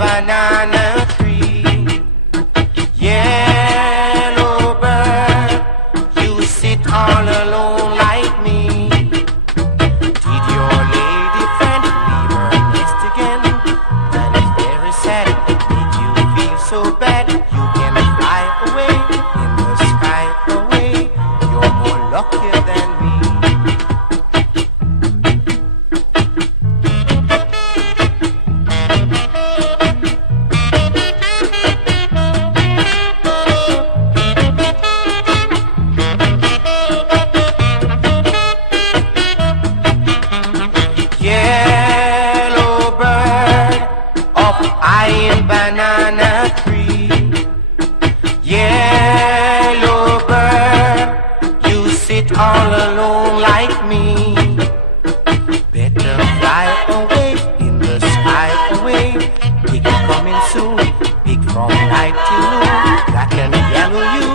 banana tree. Yellow bird, you sit all alone like me. Did your lady friend leave her nest again? That is very sad. Make you feel so bad. You can fly away in the sky away. You're more luckier than me. Yellow bird up high in banana tree. Yellow bird, you sit all alone like me. Better fly away in the sky away. Big coming soon, big from night till noon. Black and yellow you